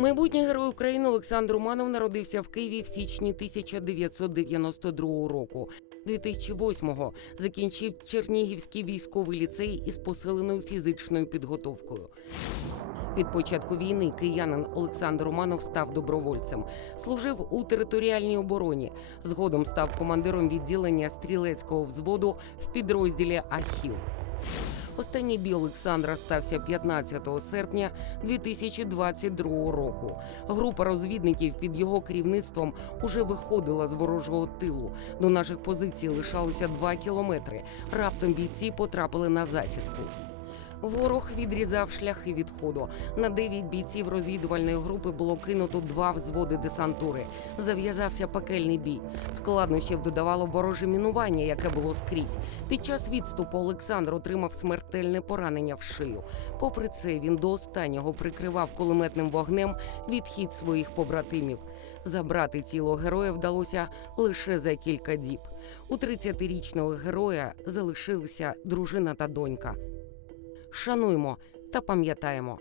Майбутній герой України Олександр Романов народився в Києві в січні 1992 року. 2008-го закінчив Чернігівський військовий ліцей із посиленою фізичною підготовкою. Від початку війни киянин Олександр Романов став добровольцем, служив у територіальній обороні. Згодом став командиром відділення стрілецького взводу в підрозділі Ахіл. Останній бій Олександра стався 15 серпня 2022 року. Група розвідників під його керівництвом уже виходила з ворожого тилу. До наших позицій лишалося 2 кілометри. Раптом бійці потрапили на засідку. Ворог відрізав шляхи відходу. На дев'ять бійців розвідувальної групи було кинуто два взводи десантури. Зав'язався пекельний бій. Складнощів додавало вороже мінування, яке було скрізь. Під час відступу Олександр отримав смертельне поранення в шию. Попри це, він до останнього прикривав кулеметним вогнем відхід своїх побратимів. Забрати тіло героя вдалося лише за кілька діб. У 30-річного героя залишилися дружина та донька. Шануємо та пам'ятаємо.